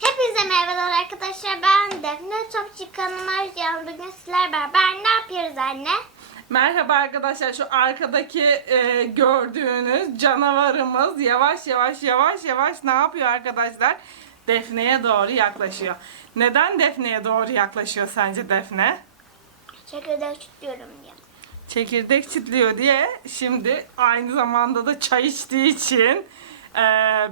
Hepinize merhabalar arkadaşlar. Ben Defne Topçu kanalıma hoş. Bugün sizler beraber ne yapıyoruz anne? Merhaba arkadaşlar. Şu arkadaki e, gördüğünüz canavarımız yavaş yavaş yavaş yavaş ne yapıyor arkadaşlar? Defne'ye doğru yaklaşıyor. Neden Defne'ye doğru yaklaşıyor sence Defne? Çekirdek tutuyorum diye. Çekirdek çitliyor diye şimdi aynı zamanda da çay içtiği için e,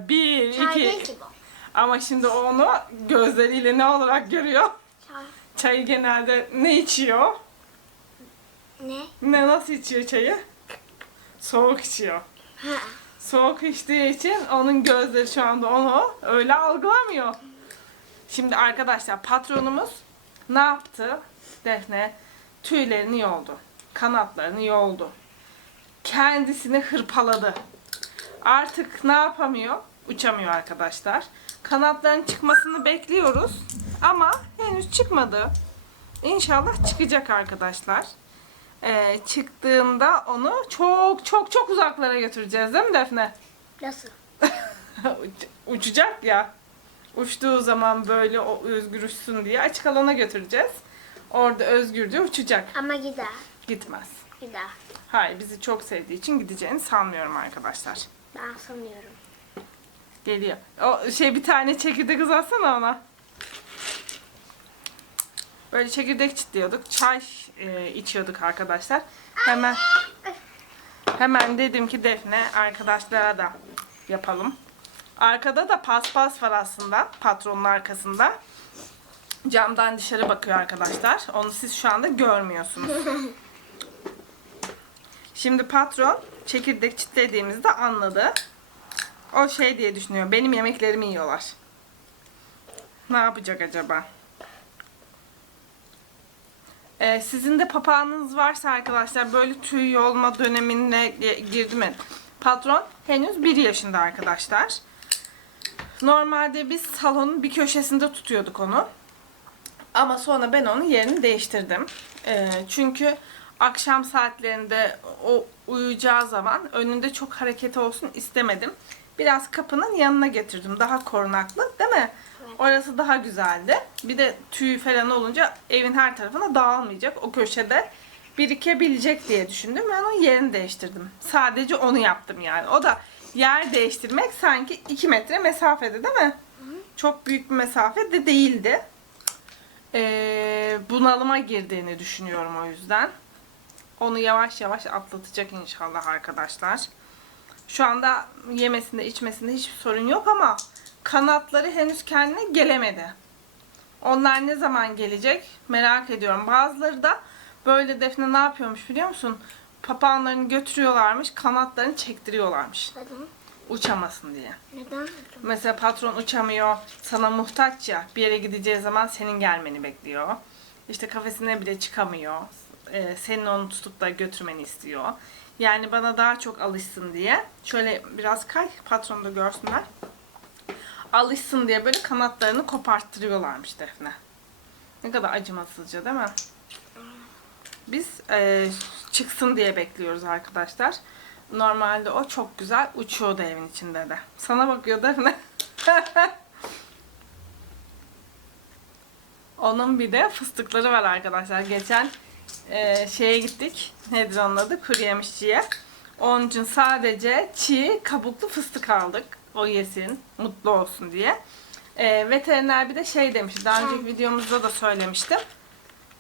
bir, Çay iki... değil ki bu. Ama şimdi onu gözleriyle ne olarak görüyor? Çay. Çayı genelde ne içiyor? Ne? Ne nasıl içiyor çayı? Soğuk içiyor. Ha. Soğuk içtiği için onun gözleri şu anda onu öyle algılamıyor. Şimdi arkadaşlar patronumuz ne yaptı? Defne tüylerini yoldu. Kanatlarını yoldu. Kendisini hırpaladı. Artık ne yapamıyor? Uçamıyor arkadaşlar. Kanatların çıkmasını bekliyoruz. Ama henüz çıkmadı. İnşallah çıkacak arkadaşlar. Ee, çıktığında onu çok çok çok uzaklara götüreceğiz değil mi Defne? Nasıl? Uç- Uçacak ya. Uçtuğu zaman böyle o özgür uçsun diye açık alana götüreceğiz. Orada özgürce uçacak. Ama gider. Gitmez. Gider. Hayır bizi çok sevdiği için gideceğini sanmıyorum arkadaşlar. Ben sanıyorum. Geliyor. O şey bir tane çekirdek uzatsana ona. Böyle çekirdek çitliyorduk. Çay e, içiyorduk arkadaşlar. Hemen hemen dedim ki Defne arkadaşlara da yapalım. Arkada da paspas var aslında patronun arkasında. Camdan dışarı bakıyor arkadaşlar. Onu siz şu anda görmüyorsunuz. Şimdi patron çekirdek çitlediğimizde anladı. O şey diye düşünüyor. Benim yemeklerimi yiyorlar. Ne yapacak acaba? Ee, sizin de papağanınız varsa arkadaşlar böyle tüy yolma dönemine girdi mi? Patron henüz 1 yaşında arkadaşlar. Normalde biz salonun bir köşesinde tutuyorduk onu. Ama sonra ben onun yerini değiştirdim. Ee, çünkü akşam saatlerinde o uyuyacağı zaman önünde çok hareket olsun istemedim. Biraz kapının yanına getirdim. Daha korunaklı değil mi? Orası daha güzeldi. Bir de tüy falan olunca evin her tarafına dağılmayacak. O köşede birikebilecek diye düşündüm. Ben onun yerini değiştirdim. Sadece onu yaptım yani. O da yer değiştirmek sanki 2 metre mesafede değil mi? Çok büyük bir mesafe de değildi. Ee, bunalıma girdiğini düşünüyorum o yüzden. Onu yavaş yavaş atlatacak inşallah arkadaşlar. Şu anda yemesinde içmesinde hiçbir sorun yok ama kanatları henüz kendine gelemedi. Onlar ne zaman gelecek merak ediyorum. Bazıları da böyle Defne ne yapıyormuş biliyor musun? Papağanlarını götürüyorlarmış, kanatlarını çektiriyorlarmış. Neden? Uçamasın diye. Neden? Mesela patron uçamıyor, sana muhtaç ya. Bir yere gideceği zaman senin gelmeni bekliyor. İşte kafesine bile çıkamıyor. Ee, senin onu tutup da götürmeni istiyor. Yani bana daha çok alışsın diye. Şöyle biraz kay, patron da görsünler. Alışsın diye böyle kanatlarını koparttırıyorlarmış Defne. Ne kadar acımasızca değil mi? Biz e, çıksın diye bekliyoruz arkadaşlar. Normalde o çok güzel uçuyordu evin içinde de. Sana bakıyor Defne. Onun bir de fıstıkları var arkadaşlar. Geçen e, şeye gittik. Nedir onun adı? Kuru yemişçiye. Onun için sadece çiğ kabuklu fıstık aldık. O yesin, mutlu olsun diye. E, veteriner bir de şey demişti. Daha önceki videomuzda da söylemiştim.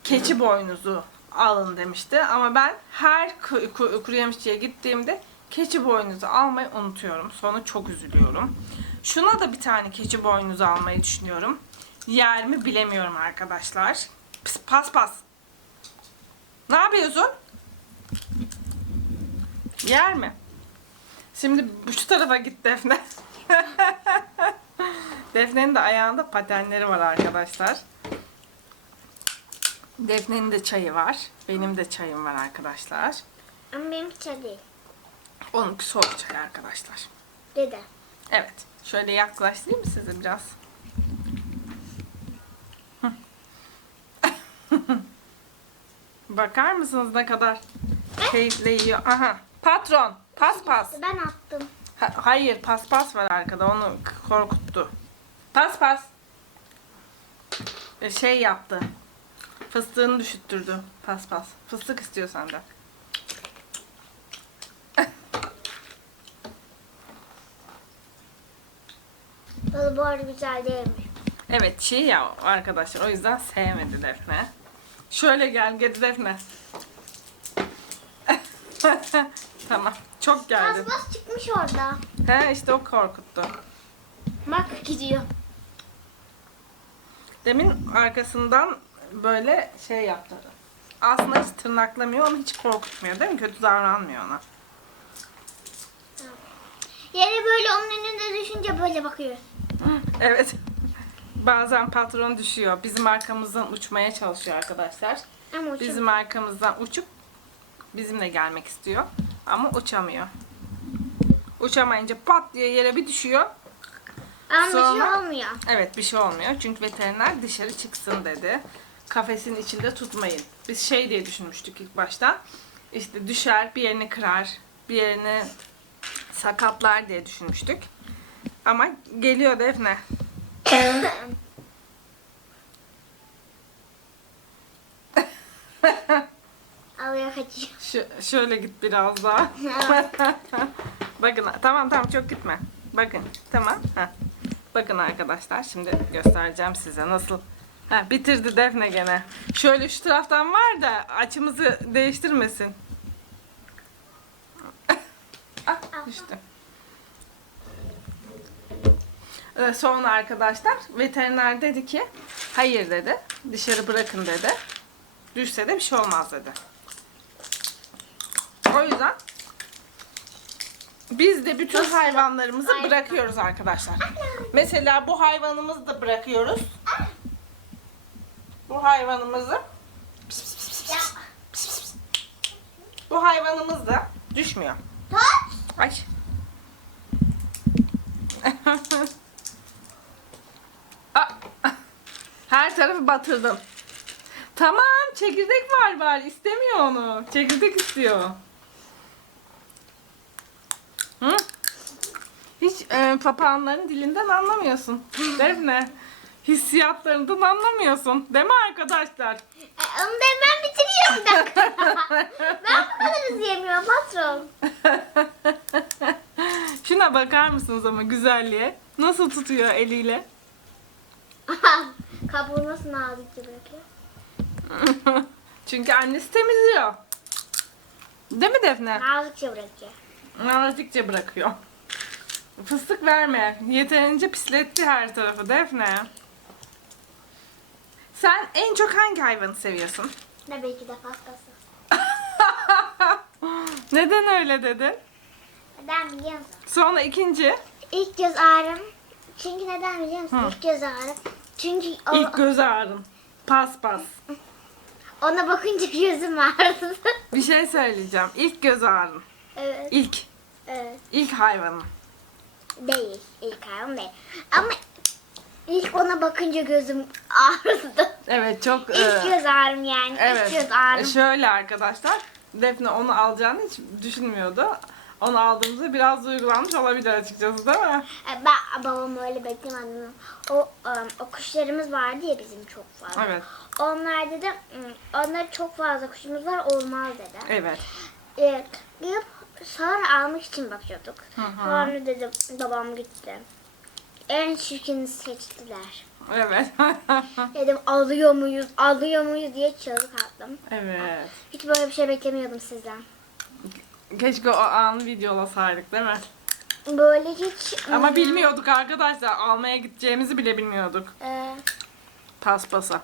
Keçi boynuzu alın demişti. Ama ben her ku- ku- kuru yemişçiye gittiğimde keçi boynuzu almayı unutuyorum. Sonra çok üzülüyorum. Şuna da bir tane keçi boynuzu almayı düşünüyorum. Yer mi bilemiyorum arkadaşlar. Pas pas. Ne yapıyorsun? Yer mi? Şimdi bu şu tarafa git Defne. Defne'nin de ayağında patenleri var arkadaşlar. Defne'nin de çayı var. Benim de çayım var arkadaşlar. Ama benimki çay değil. Onunki soğuk çay arkadaşlar. Dede. Evet. Şöyle yaklaştırayım mı size biraz? Hı. Bakar mısınız ne kadar keyifle yiyor? Aha. Patron. Pas pas. Ben attım. Ha- hayır pas pas var arkada. Onu korkuttu. Pas pas. e, şey yaptı. Fıstığını düşüttürdü. Pas pas. Fıstık istiyor senden. Bu arada güzel değilmiş. Evet çiğ ya arkadaşlar. O yüzden sevmedi Defne. Şöyle gel. Gel Defne. tamam. Çok geldi. Paspas çıkmış orada. He işte o korkuttu. Bak gidiyor. Demin arkasından böyle şey yaptı. Aslında hiç tırnaklamıyor, onu hiç korkutmuyor değil mi? Kötü davranmıyor ona. Yere böyle onun önünde düşünce böyle bakıyoruz. Evet. Bazen patron düşüyor. Bizim arkamızdan uçmaya çalışıyor arkadaşlar. Ama uçun. Bizim arkamızdan uçup bizimle gelmek istiyor. Ama uçamıyor. Uçamayınca pat diye yere bir düşüyor. Ama bir şey Sonra- olmuyor. Evet bir şey olmuyor. Çünkü veteriner dışarı çıksın dedi. Kafesin içinde tutmayın. Biz şey diye düşünmüştük ilk başta. İşte düşer, bir yerini kırar, bir yerini sakatlar diye düşünmüştük. Ama geliyor Defne. Alıyor kaçıyor. Şu, şöyle git biraz daha. Bakın tamam tamam çok gitme. Bakın tamam. Heh. Bakın arkadaşlar şimdi göstereceğim size nasıl. Ha, bitirdi Defne gene. Şöyle şu taraftan var da açımızı değiştirmesin. ah, düştü. Ee, Sonra arkadaşlar veteriner dedi ki hayır dedi dışarı bırakın dedi. Düşse de bir şey olmaz dedi. O yüzden biz de bütün hayvanlarımızı Aynen. bırakıyoruz arkadaşlar. Mesela bu hayvanımızı da bırakıyoruz. Bu hayvanımızı bu hayvanımız da düşmüyor. Ay. Ah, Her tarafı batırdım. Tamam çekirdek var bari istemiyor onu. Çekirdek istiyor. Hı? Hiç e, papağanların dilinden anlamıyorsun. Defne. Hissiyatlarından anlamıyorsun. Değil mi arkadaşlar? E, onu da hemen bitiriyorum ben bu kadar izleyemiyorum patron. Şuna bakar mısınız ama güzelliğe? Nasıl tutuyor eliyle? Kabuğu nasıl nazikçe bırakıyor? Çünkü annesi temizliyor. Değil mi Defne? Nazikçe bırakıyor. Nazikçe bırakıyor. Fıstık verme. Yeterince pisletti her tarafı Defne. Sen en çok hangi hayvanı seviyorsun? Ne belki de pastası. Neden öyle dedin? Neden biliyor musun? Sonra ikinci. İlk göz ağrım. Çünkü neden biliyor musun? Hı. İlk göz ağrım. Çünkü o, İlk göz ağrın. Pas pas. ona bakınca gözüm ağrıdı. Bir şey söyleyeceğim. İlk göz ağrın. evet. İlk. evet. İlk hayvanın. Değil. İlk ağrım değil. Ama ilk ona bakınca gözüm ağrıdı. Evet çok... İlk e, göz ağrım yani. Evet. İlk göz ağrım. Şöyle arkadaşlar. Defne onu alacağını hiç düşünmüyordu. Onu aldığımızda biraz duygulanmış olabilir açıkçası değil mi? E, Ben babam öyle beklemedim. O, um, o kuşlarımız vardı ya bizim çok fazla. Evet. Onlar dedi, "Hmm, onlar çok fazla kuşumuz var olmaz dedi. Evet. Evet. Gidip sonra almak için bakıyorduk. Hı hı. Sonra dedim babam gitti. En çirkini seçtiler. Evet. Dedim alıyor muyuz, alıyor muyuz diye çığlık attım. evet. Hiç böyle bir şey beklemiyordum sizden. Keşke o anı videolasaydık değil mi? Böyle hiç... Ama bilmiyorduk arkadaşlar. Almaya gideceğimizi bile bilmiyorduk. e, Paspasa.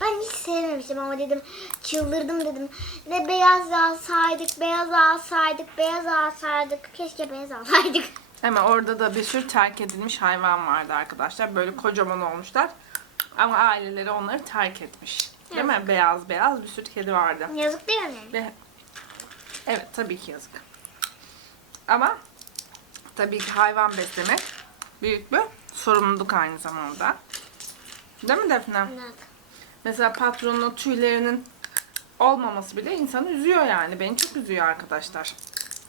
ben hiç sevmemiştim ama dedim çıldırdım dedim. Ne beyaz alsaydık, beyaz alsaydık, beyaz alsaydık. Keşke beyaz alsaydık. Hemen orada da bir sürü terk edilmiş hayvan vardı arkadaşlar. Böyle kocaman olmuşlar. Ama aileleri onları terk etmiş. Değil mi? Beyaz beyaz bir sürü kedi vardı. Yazık değil mi? Ve evet tabii ki yazık. Ama tabii ki hayvan beslemek büyük bir sorumluluk aynı zamanda. Değil mi Defne? Evet. Mesela patronun tüylerinin olmaması bile insanı üzüyor yani. Beni çok üzüyor arkadaşlar.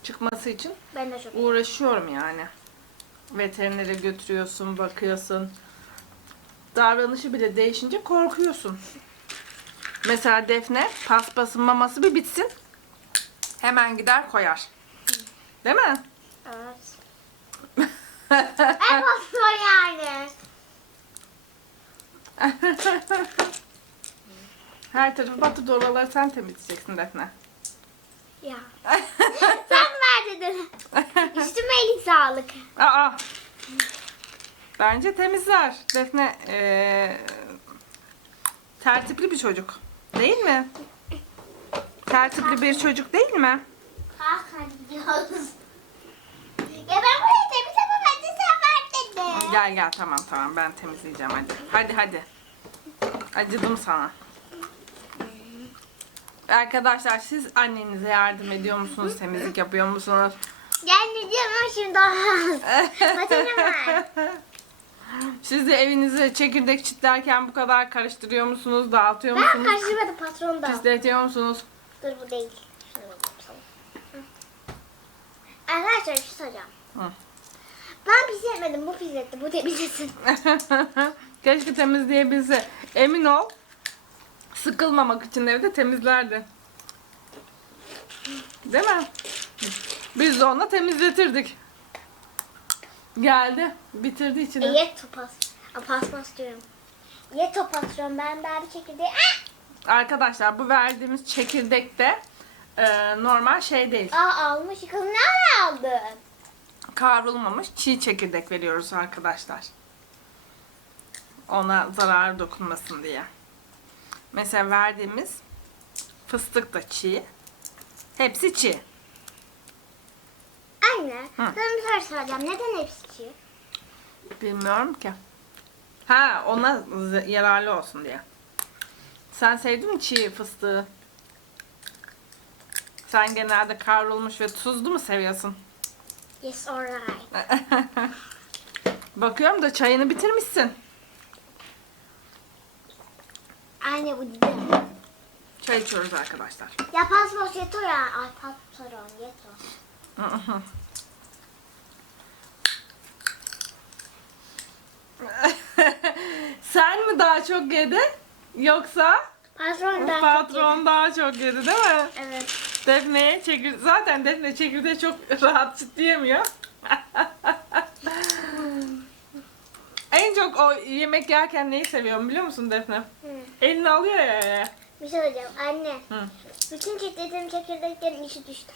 Çıkması için Ben de çok uğraşıyorum yani. Veterinere götürüyorsun, bakıyorsun. davranışı bile değişince korkuyorsun. Mesela Defne paspasın maması bir bitsin. Hemen gider koyar. Değil mi? Evet. en fazla yani. Her tarafı batırdı oraları sen temizleyeceksin Defne. Ya. Sen ver dedin. Üstüme iyilik sağlık. Aa. Bence temizler. Defne eee, tertipli bir çocuk. Değil mi? Tertipli bir çocuk değil mi? Kalk hadi gidiyoruz. Ya ben burayı temizlemem hadi sen ver dedi. Gel gel tamam tamam ben temizleyeceğim hadi. Hadi hadi. Acıdım sana. Arkadaşlar siz annenize yardım ediyor musunuz? Temizlik yapıyor musunuz? Gel ne diyorum şimdi olmaz. Makinam var. Siz de evinizi çekirdek çitlerken bu kadar karıştırıyor musunuz? Dağıtıyor Ben musunuz? karıştırmadım patron da. Pisletiyor musunuz? Dur bu değil. Şunu yapayım sana. Hı. Arkadaşlar bir şey soracağım. Hı. Ben pis etmedim. Bu pis etti. Bu temizlesin. Keşke temizleyebilse. Emin ol. Sıkılmamak için evde temizlerdi. Değil mi? Biz de ona temizletirdik. Geldi. Bitirdi E, içini. ye topas. A, paspas diyorum. Ye topatron. Ben daha bir çekirdeği... Ah! Arkadaşlar bu verdiğimiz çekirdek de e, normal şey değil. Aa almış. Kız ne aldın? Kavrulmamış çiğ çekirdek veriyoruz arkadaşlar. Ona zarar dokunmasın diye. Mesela verdiğimiz fıstık da çiğ. Hepsi çiğ. Anne. Hı. Ben bir soru soracağım. Neden hepsi çiğ? Bilmiyorum ki. Ha ona yararlı olsun diye. Sen sevdin mi çiğ fıstığı? Sen genelde kavrulmuş ve tuzlu mu seviyorsun? Yes alright. Bakıyorum da çayını bitirmişsin. Anne bu dedi. Çay içiyoruz arkadaşlar. Ya paspas yeto ya. Ay patron yeto. Sen mi daha çok yedi? Yoksa Patron daha çok patron daha çok yedi değil mi? Evet. Defne'ye çekir zaten Defne çekirdeği çok rahat çitleyemiyor. en çok o yemek yerken neyi seviyorum biliyor musun Defne? Hı. Elini alıyor ya. ya. Bir şey söyleyeceğim. Anne. Hı. Bütün çitlediğim çekirdeklerin işi düştü.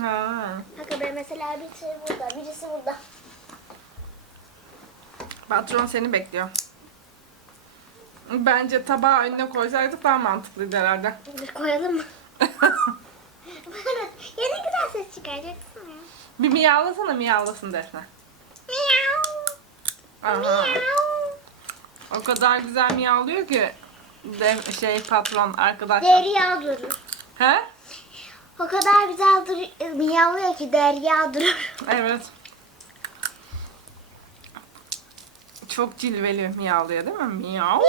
Ha. Bakın ben mesela birisi burada, birisi burada. Patron seni bekliyor. Bence tabağı önüne koysaydık daha mantıklıydı herhalde. Koyalım mı? ya ne güzel ses çıkaracaksın ya. Bir miyavlasana miyavlasın Defne. Miau. Aha. Miau. O kadar güzel miyavlıyor ki de şey patron arkadaşlar. Derya durur. He? O kadar güzel dur miyavlıyor ki derya durur. Evet. Çok cilveli miyavlıyor değil mi? Miyav.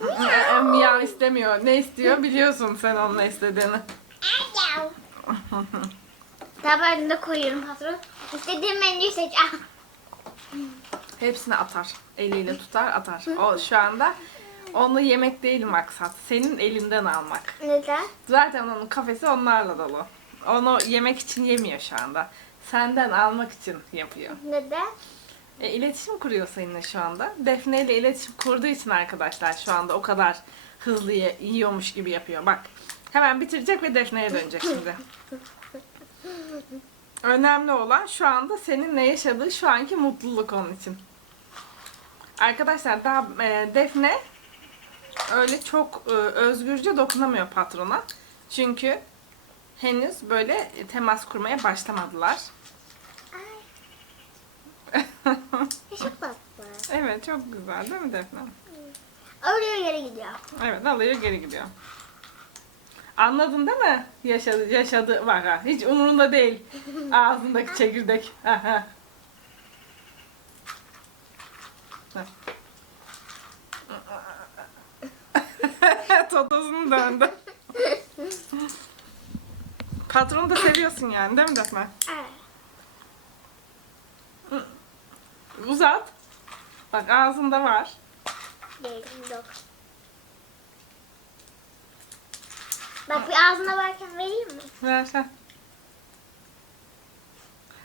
Ee, Miyav istemiyor. Ne istiyor biliyorsun sen onun ne istediğini. Miau. Tabağını da koyuyorum patron. İstediğim menüyü seç. Ah. Hepsini atar. Eliyle tutar atar. O şu anda onu yemek değil maksat. Senin elinden almak. Neden? Zaten onun kafesi onlarla dolu. Onu yemek için yemiyor şu anda. Senden almak için yapıyor. Neden? E, iletişim kuruyor seninle şu anda. Defne ile iletişim kurduğu için arkadaşlar şu anda o kadar hızlı ye- yiyormuş gibi yapıyor. Bak hemen bitirecek ve Defne'ye dönecek şimdi. Önemli olan şu anda seninle yaşadığı şu anki mutluluk onun için. Arkadaşlar daha e, Defne öyle çok e, özgürce dokunamıyor patrona. Çünkü henüz böyle temas kurmaya başlamadılar. Ay. Çok tatlı. evet çok güzel değil mi Defne? Oraya yere gidiyor. Evet alıyor geri gidiyor. Anladın değil mi? Yaşadı, yaşadı bak ha. Hiç umurunda değil. Ağzındaki çekirdek. Ha, ha. Ha. Totosunu döndü. Patronu da seviyorsun yani değil mi Defne? Evet. Uzat. Bak ağzında var. Yerim yok. Bak bir ağzına varken vereyim mi? Ver sen.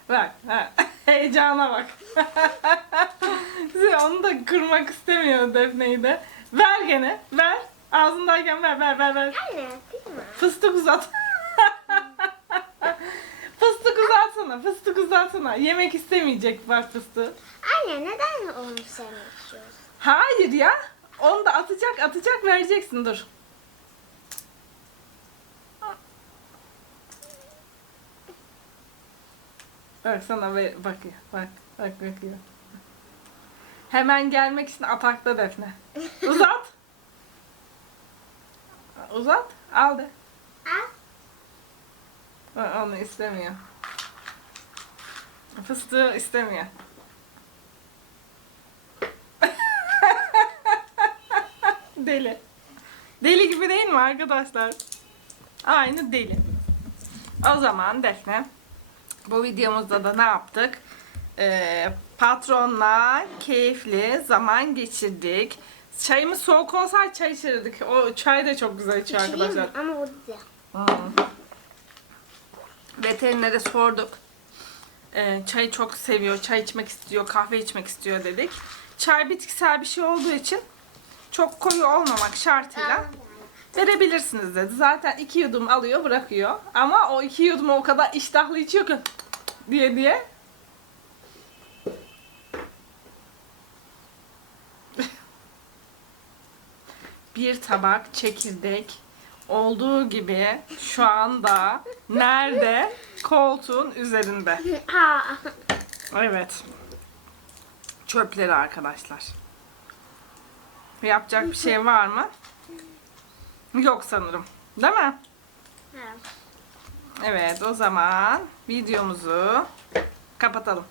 Ver. ver. Heyecana bak. Onu da kırmak istemiyor Defne'yi de. Ver gene. Ver. Ağzındayken ver ver ver ver. Anne değil mi? Fıstık uzat. fıstık uzatsana. Fıstık uzatsana. Yemek istemeyecek bak fıstığı. Anne neden onu sevmek istiyorsun? Hayır ya. Onu da atacak atacak vereceksin dur. Bak sana bakıyor. Bak bak bakıyor. Hemen gelmek için atakta Defne. Uzat. Uzat. Al de. Al. Onu istemiyor. Fıstığı istemiyor. deli. Deli gibi değil mi arkadaşlar? Aynı deli. O zaman Defne, bu videomuzda da ne yaptık? Ee, patronla keyifli zaman geçirdik. Çayımız soğuk olsaydı çay içirdik. O çay da çok güzel içiyor arkadaşlar. Ama o güzel. Hmm. Veterinere sorduk. Ee, çayı çok seviyor, çay içmek istiyor, kahve içmek istiyor dedik. Çay bitkisel bir şey olduğu için çok koyu olmamak şartıyla verebilirsiniz dedi. Zaten iki yudum alıyor bırakıyor. Ama o iki yudumu o kadar iştahlı içiyor ki diye diye. bir tabak çekirdek olduğu gibi şu anda nerede? Koltuğun üzerinde. Evet. Çöpleri arkadaşlar. Yapacak bir şey var mı? Yok sanırım. Değil mi? Evet o zaman videomuzu kapatalım.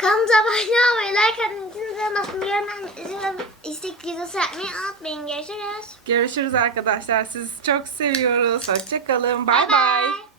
Kanalımıza abone olmayı, like atmayı, zilini basmayı, yorumlarını istek videosu yapmayı unutmayın. Görüşürüz. Görüşürüz arkadaşlar. Sizi çok seviyoruz. Hoşçakalın. Bay Bye bay. bye.